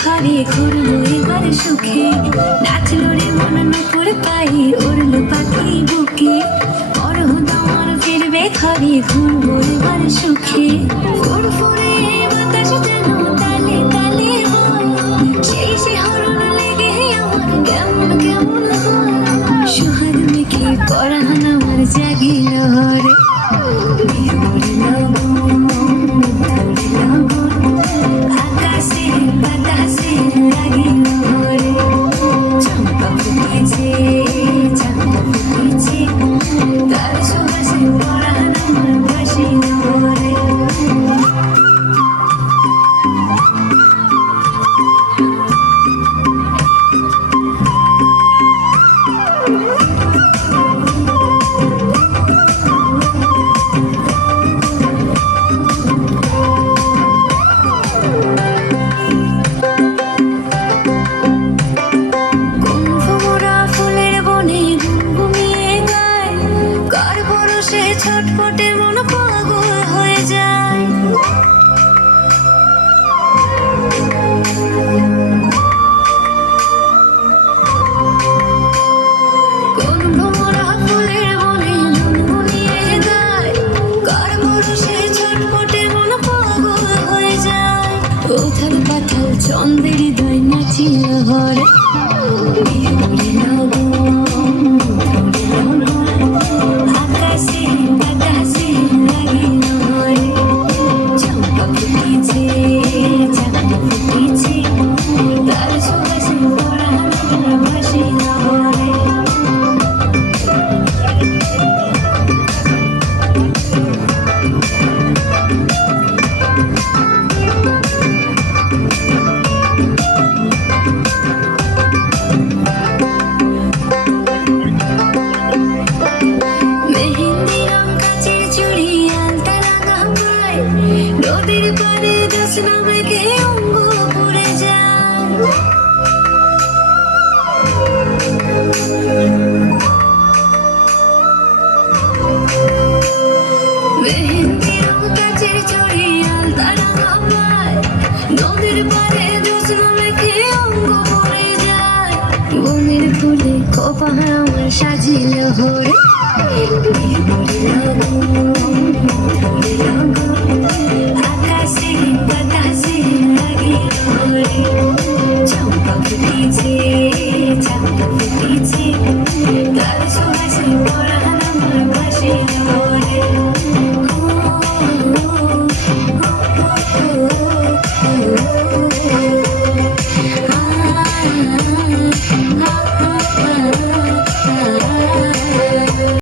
ঘরে ঘুরবো এবার সুখে, নাচলো রে মন নুপুর পায়ে উড়লো পাখি বুকে, বড় দামার ফিরবে ঘরে ঘুরবো এবার সুখে, ফুরফুরে বাতাস যেন তালে তালে বয়, সেই শিহরণ লেগে আমার কেমন কেমন হয়, সোহাগ মেখে পরাণ আমার জাগিল রে, আকাশে বাতাসে লাগিল রে, চম্পা ফুটেছে চাঁদ ফুটেছে, তার সুবাসে পরাণ আমার ভাসিল রে। ছটফটে মন পাগল হয়ে যায়, কোন ভ্রমরা ফুলের বনে গুনগুনিয়ে গায়, কার ভরসে ছটফটে মন পাগল হয়ে যায়, উথাল পাথাল চন্দ্রের হৃদয় নাচিল হরে, আকাশে বাতাসে লাগিল রে, চম্পা ফুটেছে চাঁদ ফুটেছে, তার সুবাসে পরাণ আমার ভাসিল রে। মেহেন্দি রং কাচের চুড়ি আলতা রাঙা পায়, নদীর পাড়ে জ্যোৎস্না মেঘে অঙ্গ পুড়ে যায়, মেহেন্দি রং কাচের চুড়ি আলতা রাঙা পায়, নদীর পাড়ে জ্যোৎস্না মেঘে অঙ্গ পুড়ে যায়, বনের ফুলে খোপা আমার সাজিল হরে, আকাশে